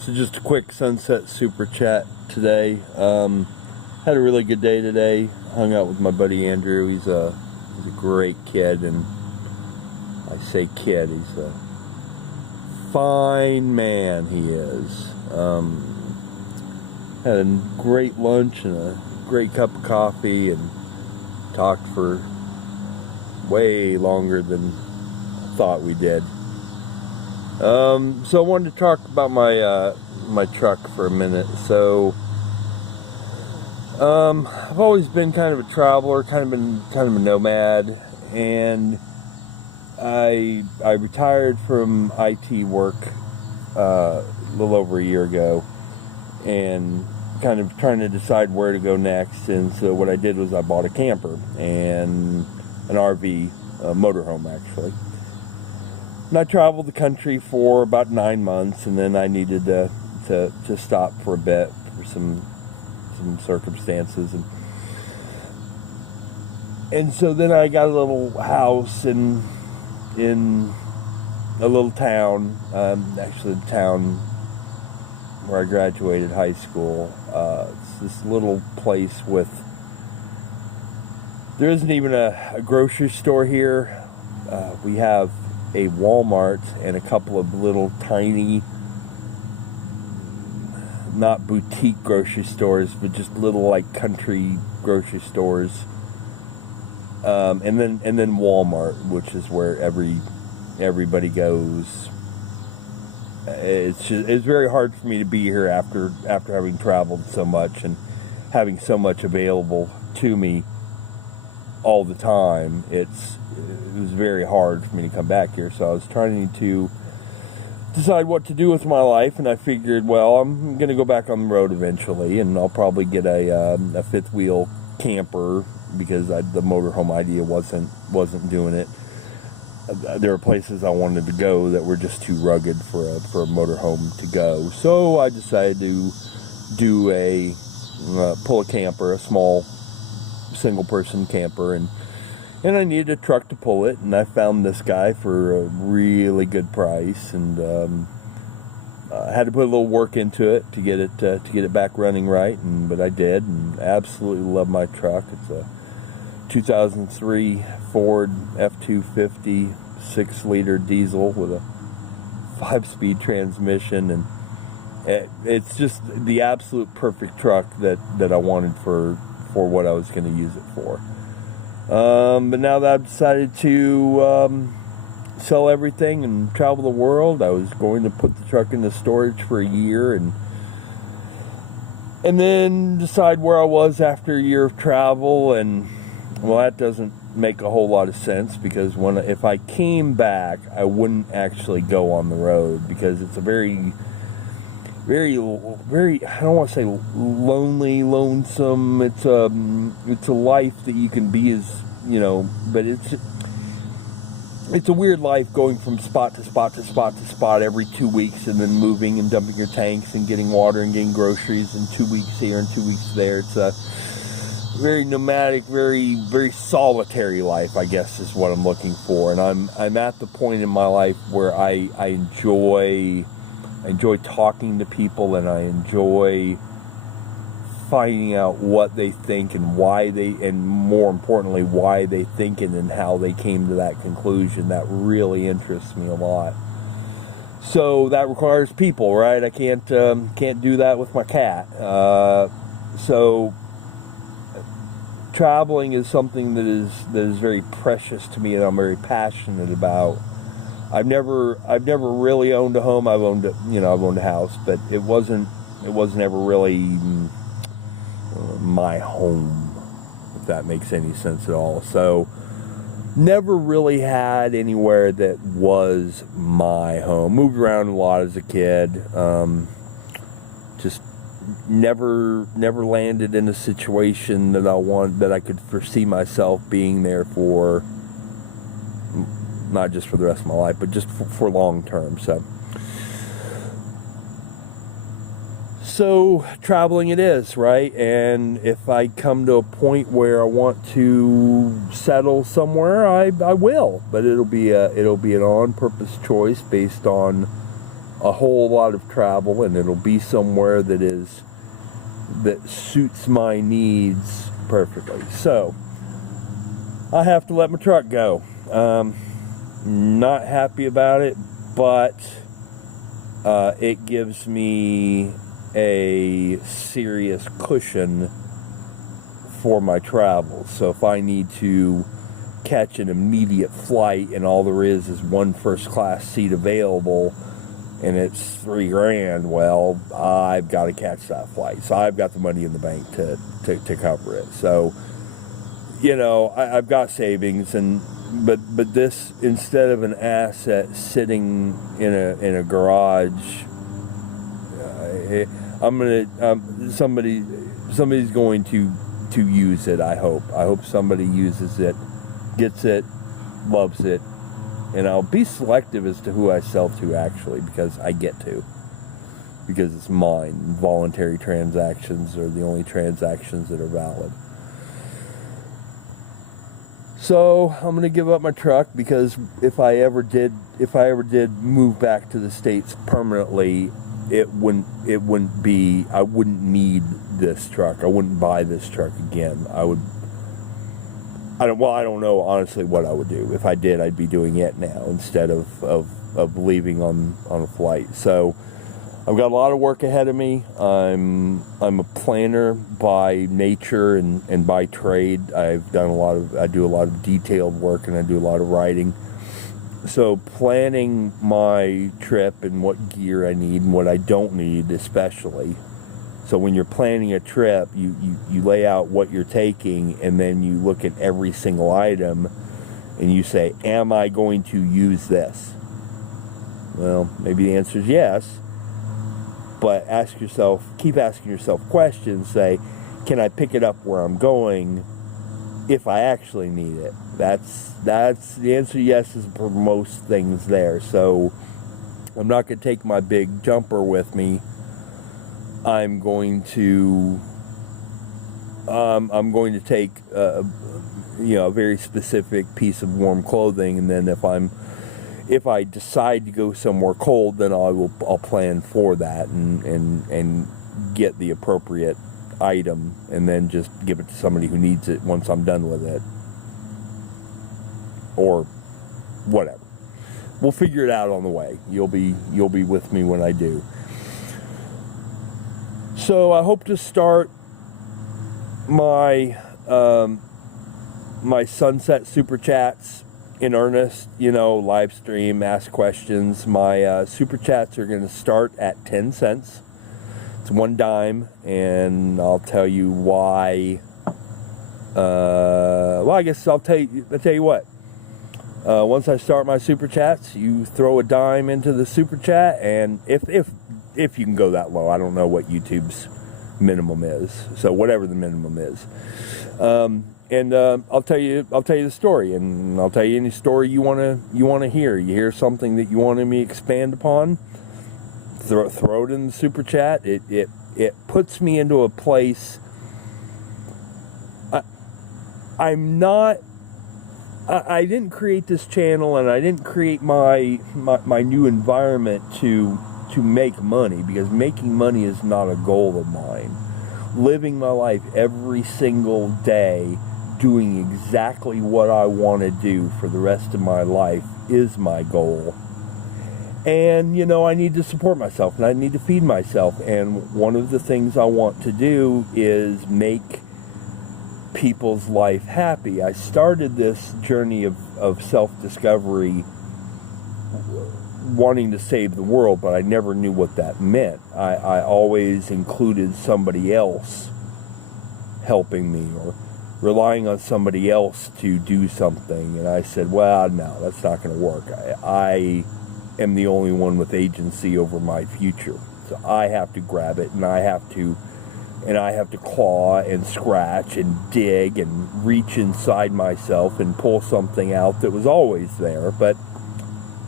So just a quick sunset super chat today. Had a really good day today. Hung out with my buddy Andrew. He's a great kid, and I say kid, he's a fine man. He is. Had a great lunch and a great cup of coffee, and talked for way longer than I thought we did. So I wanted to talk about my truck for a minute. So I've always been kind of a traveler, kind of a nomad, and I retired from IT work a little over a year ago, and kind of trying to decide where to go next. And so what I did was I bought a camper and an RV, a motorhome actually. And I traveled the country for about 9 months, and then I needed to stop for a bit for some circumstances, and so then I got a little house in a little town, actually the town where I graduated high school. It's this little place there isn't even a grocery store here. We have a Walmart and a couple of little tiny, not boutique grocery stores, but just little like country grocery stores, and then Walmart, which is where everybody goes. It's very hard for me to be here after having traveled so much and having so much available to me all the time. It was very hard for me to come back here, so I was trying to decide what to do with my life, and I figured, well, I'm going to go back on the road eventually, and I'll probably get a fifth wheel camper, because the motorhome idea wasn't doing it. There were places I wanted to go that were just too rugged for a motorhome to go, so I decided to do pull a camper, a small single person camper, and I needed a truck to pull it, and I found this guy for a really good price, and I had to put a little work into it to get it back running right, but I did, and absolutely love my truck. It's a 2003 Ford F-250 6-liter diesel with a 5-speed transmission, and it's just the absolute perfect truck that I wanted for what I was going to use it for. But now that I've decided to sell everything and travel the world, I was going to put the truck into storage for a year and then decide where I was after a year of travel. And well, that doesn't make a whole lot of sense, because if I came back, I wouldn't actually go on the road, because it's a very, very, very, I don't want to say lonely, lonesome. It's a life that you can be but it's a weird life, going from spot to spot to spot to spot every 2 weeks, and then moving and dumping your tanks and getting water and getting groceries, and 2 weeks here and 2 weeks there. It's a very nomadic, very, very solitary life, I guess, is what I'm looking for. And I'm at the point in my life where I enjoy talking to people, and I enjoy finding out what they think and and more importantly, why they think it and how they came to that conclusion. That really interests me a lot. So that requires people, right? I can't do that with my cat. So traveling is something that is very precious to me, and I'm very passionate about. I've never really owned a home. I've owned a house, but it wasn't ever really my home, if that makes any sense at all. So never really had anywhere that was my home. Moved around a lot as a kid. Just never landed in a situation that I could foresee myself being there for, not just for the rest of my life, but just for long term. So traveling it is, right? And if I come to a point where I want to settle somewhere, I will. But it'll be an on-purpose choice based on a whole lot of travel, and it'll be somewhere that suits my needs perfectly. So I have to let my truck go. Not happy about it, but it gives me a serious cushion for my travels. So if I need to catch an immediate flight and all there is one first class seat available and it's $3,000, well, I've got to catch that flight. So I've got the money in the bank to cover it. So, I've got savings, but this, instead of an asset sitting in a garage, somebody's going to use it. I hope somebody uses it, gets it, loves it, and I'll be selective as to who I sell to, actually, because I get to, because it's mine. Voluntary transactions are the only transactions that are valid. So I'm going to give up my truck, because if I ever did move back to the States permanently, I wouldn't need this truck. I wouldn't buy this truck again. I don't know honestly what I would do. If I did, I'd be doing it now instead of leaving on a flight. So I've got a lot of work ahead of me. I'm a planner by nature and by trade. I do a lot of detailed work, and I do a lot of writing. So planning my trip and what gear I need and what I don't need, especially. So when you're planning a trip, you lay out what you're taking, and then you look at every single item and you say, am I going to use this? Well, maybe the answer is yes. But keep asking yourself questions. Say, can I pick it up where I'm going if I actually need it? That's the answer. Yes, is for most things there. So I'm not going to take my big jumper with me. I'm going to take a very specific piece of warm clothing, and then if I decide to go somewhere cold, then I'll plan for that and get the appropriate item, and then just give it to somebody who needs it once I'm done with it, or whatever. We'll figure it out on the way. You'll be with me when I do. So I hope to start my my Sunset Super Chats in earnest, live stream, ask questions. My Super Chats are going to start at 10 cents. It's $1, and I'll tell you why. I guess I'll tell you what. Once I start my Super Chats, you throw a dime into the Super Chat, and if you can go that low, I don't know what YouTube's minimum is. So whatever the minimum is, and I'll tell you the story, and I'll tell you any story you wanna hear. You hear something that you wanted me to expand upon, throw it in the Super Chat. It puts me into a place. I didn't create this channel, and I didn't create my new environment to make money, because making money is not a goal of mine. Living my life every single day, doing exactly what I want to do for the rest of my life is my goal. And, I need to support myself, and I need to feed myself. And one of the things I want to do is make people's life happy. I started this journey of self-discovery wanting to save the world, but I never knew what that meant. I always included somebody else helping me, or relying on somebody else to do something. And I said, well, no, that's not going to work. I am the only one with agency over my future. So I have to grab it, and I have to claw and scratch and dig and reach inside myself and pull something out that was always there, but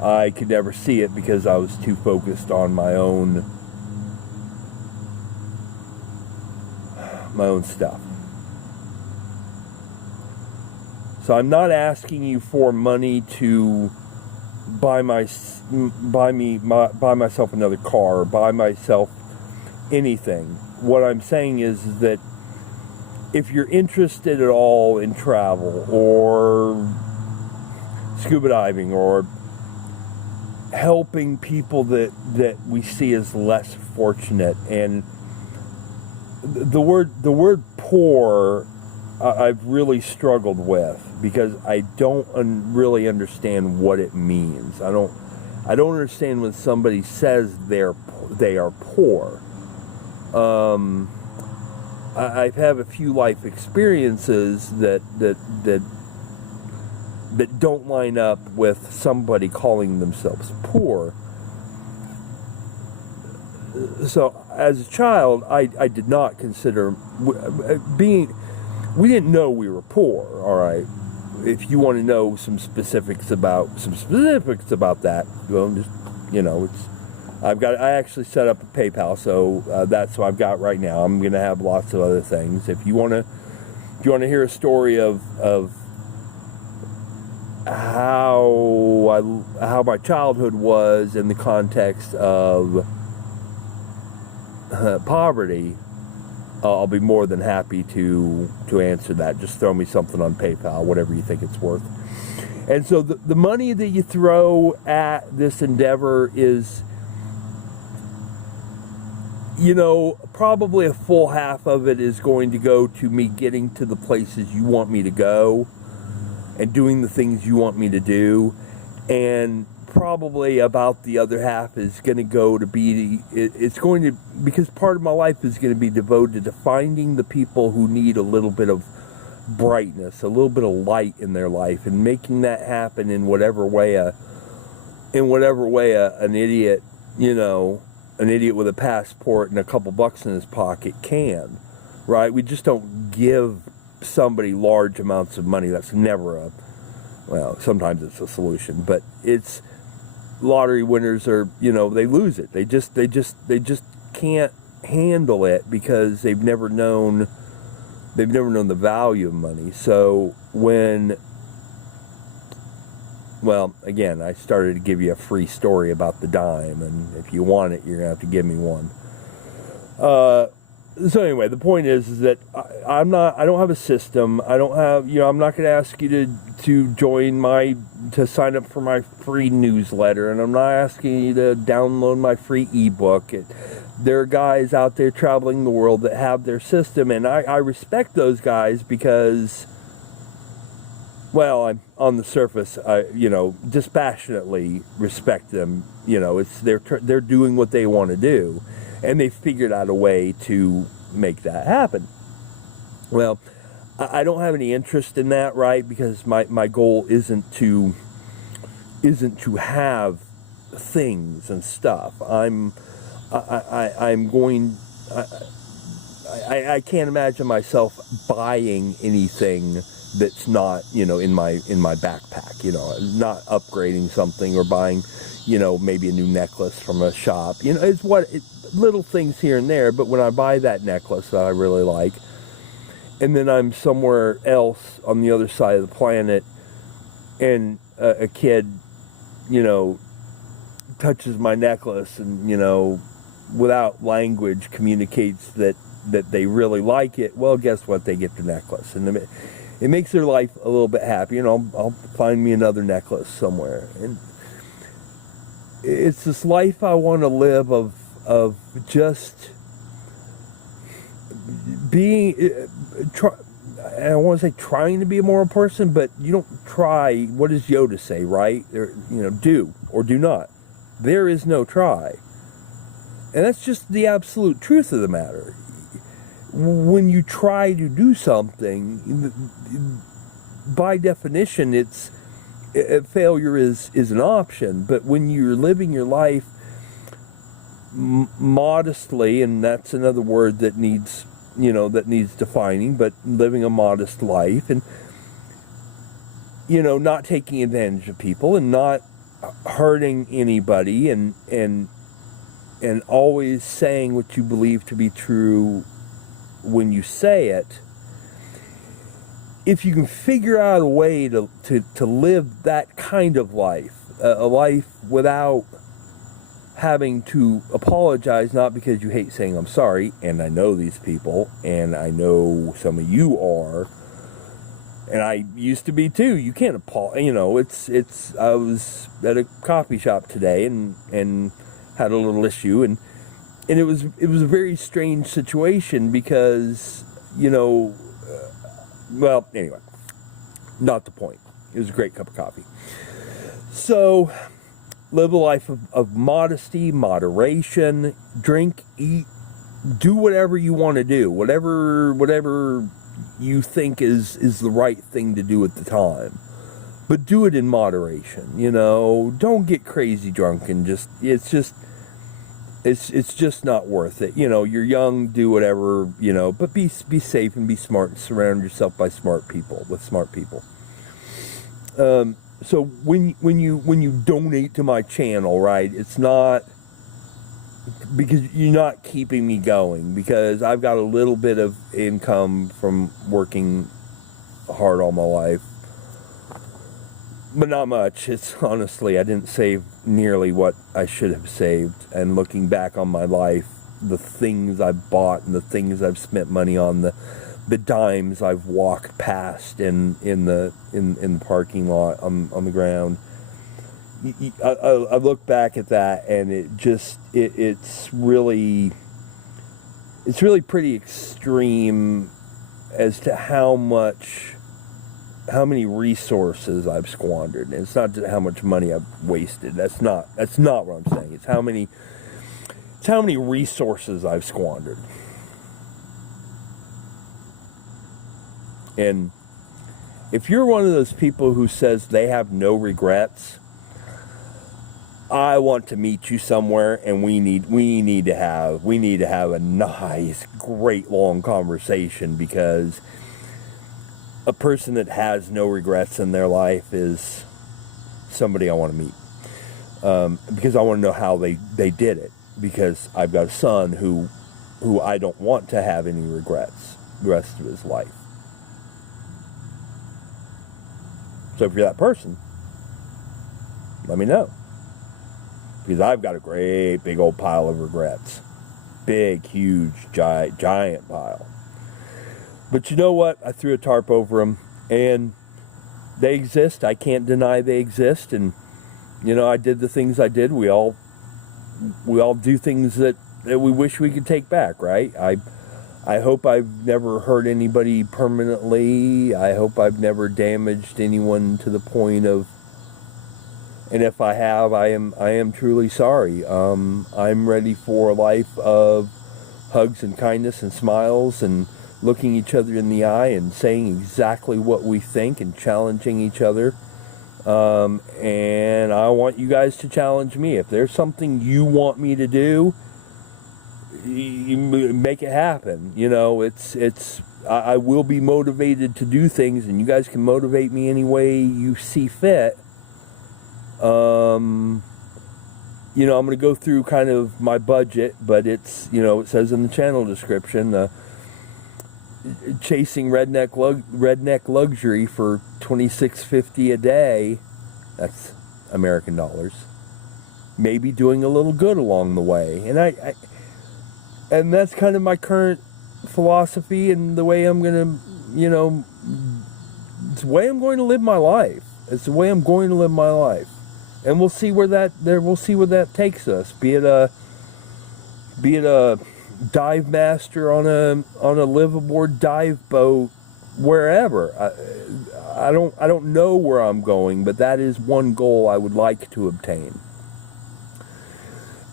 I could never see it because I was too focused on my own stuff. So I'm not asking you for money to buy myself another car, or buy myself anything. What I'm saying is that if you're interested at all in travel or scuba diving or helping people that we see as less fortunate, and the word poor, I've really struggled with, because I don't really understand what it means. I don't understand when somebody says they are poor. I've had a few life experiences that don't line up with somebody calling themselves poor. So as a child, I did not consider being. We didn't know we were poor. All right. If you want to know some specifics about that, well, just, I actually set up a PayPal, so that's what I've got right now. I'm going to have lots of other things. If you want to hear a story of how my childhood was in the context of poverty, I'll be more than happy to answer that. Just throw me something on PayPal, whatever you think it's worth. And so the money that you throw at this endeavor is, probably a full half of it is going to go to me getting to the places you want me to go and doing the things you want me to do. And probably about the other half is going to go to because part of my life is going to be devoted to finding the people who need a little bit of brightness, a little bit of light in their life, and making that happen in whatever way an idiot, an idiot with a passport and a couple bucks in his pocket can, right? We just don't give somebody large amounts of money. That's never sometimes it's a solution, but it's, lottery winners are, they lose it. They just can't handle it because they've never known the value of money. So again, I started to give you a free story about the dime, and if you want it, you're gonna have to give me one. So anyway, the point is that I don't have a system. I don't have, I'm not going to ask you to sign up for my free newsletter, and I'm not asking you to download my free ebook. There are guys out there traveling the world that have their system, and I respect those guys because, I'm on the surface, dispassionately respect them. They're doing what they want to do. And they figured out a way to make that happen. Well, I don't have any interest in that, right? Because my goal isn't to have things and stuff. I can't imagine myself buying anything that's not, in my backpack, not upgrading something or buying, maybe a new necklace from a shop. It's little things here and there, but when I buy that necklace that I really like, and then I'm somewhere else on the other side of the planet, and a kid, touches my necklace and, without language communicates that they really like it, well, guess what? They get the necklace. And it makes their life a little bit happy. I'll find me another necklace somewhere. And it's this life I want to live of just being, I don't want to say trying to be a moral person, but you don't try. What does Yoda say, right? Do or do not. There is no try. And that's just the absolute truth of the matter. When you try to do something, by definition, failure is an option. But when you're living your life modestly, and that's another word that needs defining, but living a modest life, and not taking advantage of people and not hurting anybody, and always saying what you believe to be true when you say it. If you can figure out a way to live that kind of life, a life without having to apologize, not because you hate saying I'm sorry, and I know these people, and I know some of you are, and I used to be too. You can't apologize. You know, I was at a coffee shop today and had a little issue, and it was a very strange situation because, you know, well, anyway, not the point. It was a great cup of coffee. So, live a life of modesty, moderation, drink, eat, do whatever you want to do, whatever you think is the right thing to do at the time. But do it in moderation, you know. Don't get crazy drunk and it's just not worth it. You know, you're young, do whatever, you know, but be safe and be smart and surround yourself with smart people. So when you donate to my channel, right, it's not because you're not keeping me going, because I've got a little bit of income from working hard all my life, but not much. It's honestly, I didn't save nearly what I should have saved. And looking back on my life, the things I've bought and the things I've spent money on, the dimes I've walked past in the parking lot on the ground, I look back at that, and it's really pretty extreme as to how many resources I've squandered. And it's not just how much money I've wasted. That's not what I'm saying. It's how many resources I've squandered. And if you're one of those people who says they have no regrets, I want to meet you somewhere, and we need to have a nice, great long conversation, because a person that has no regrets in their life is somebody I want to meet, because I want to know how they did it, because I've got a son who I don't want to have any regrets the rest of his life. So if you're that person, let me know. Because I've got a great big old pile of regrets. Big, huge, giant pile. But you know what? I threw a tarp over them, and they exist. I can't deny they exist. And, you know, I did the things I did. We all do things that we wish we could take back, right? I hope I've never hurt anybody permanently. I hope I've never damaged anyone to the point of, and if I have, I am truly sorry. I'm ready for a life of hugs and kindness and smiles and looking each other in the eye and saying exactly what we think and challenging each other. And I want you guys to challenge me. If there's something you want me to do, you make it happen. You know, I will be motivated to do things, and you guys can motivate me any way you see fit. You know, I'm going to go through kind of my budget, but it's, you know, it says in the channel description, chasing redneck luxury for $26.50 a day. That's American dollars. Maybe doing a little good along the way, and that's kind of my current philosophy, and the way I'm gonna, you know, it's the way I'm going to live my life. It's the way I'm going to live my life, and we'll see where that takes us. Be it a dive master on a liveaboard dive boat, wherever. I don't know where I'm going, but that is one goal I would like to obtain.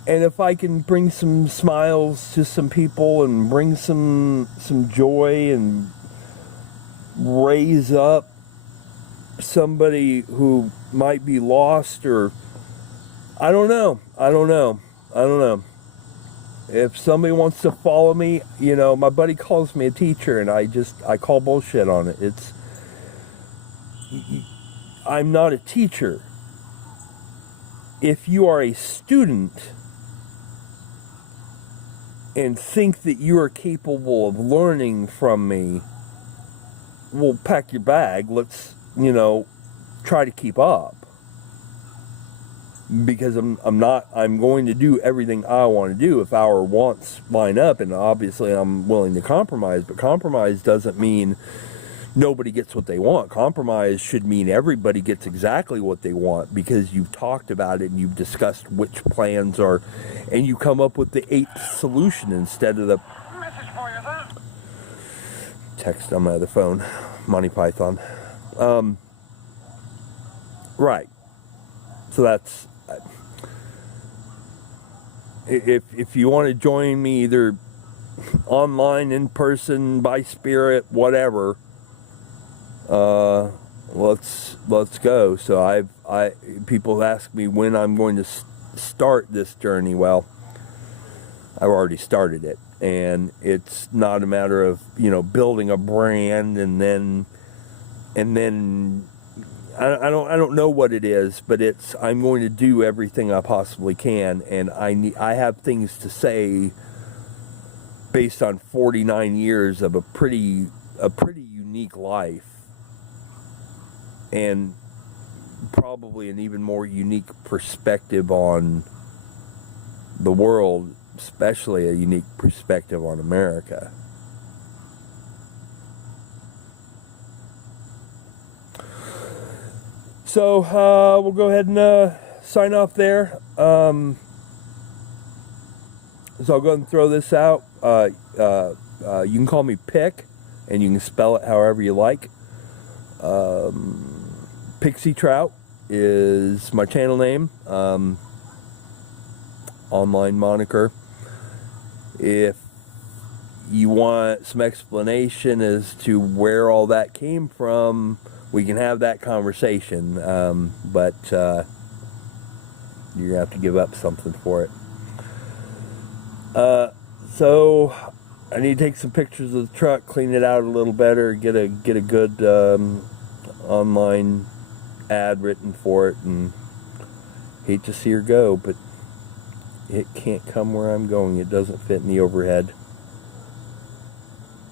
And if I can bring some smiles to some people and bring some joy and raise up somebody who might be lost, or I don't know. If somebody wants to follow me, you know, my buddy calls me a teacher, and I call bullshit on it. I'm not a teacher. If you are a student and think that you are capable of learning from me, well, pack your bag. Let's, you know, try to keep up. because I'm going to do everything I want to do if our wants line up, and obviously I'm willing to compromise, but compromise doesn't mean nobody gets what they want. Compromise should mean everybody gets exactly what they want, because you've talked about it and you've discussed which plans are, and you come up with the 8th solution instead of the text on my other phone, Monty Python. Right. So that's, if you want to join me either online, in person, by spirit, whatever, let's go. So people ask me when I'm going to start this journey. Well, I've already started it, and it's not a matter of, building a brand and then I don't know what it is, but I'm going to do everything I possibly can, and I have things to say based on 49 years of a pretty unique life, and probably an even more unique perspective on the world, especially a unique perspective on America. So we'll go ahead and sign off there. So I'll go ahead and throw this out. You can call me Pick, and you can spell it however you like. Pixie Trout is my channel name, online moniker. If you want some explanation as to where all that came from, we can have that conversation, but you're going to have to give up something for it. So I need to take some pictures of the truck, clean it out a little better, get a good online ad written for it, and hate to see her go, but it can't come where I'm going. It doesn't fit in the overhead.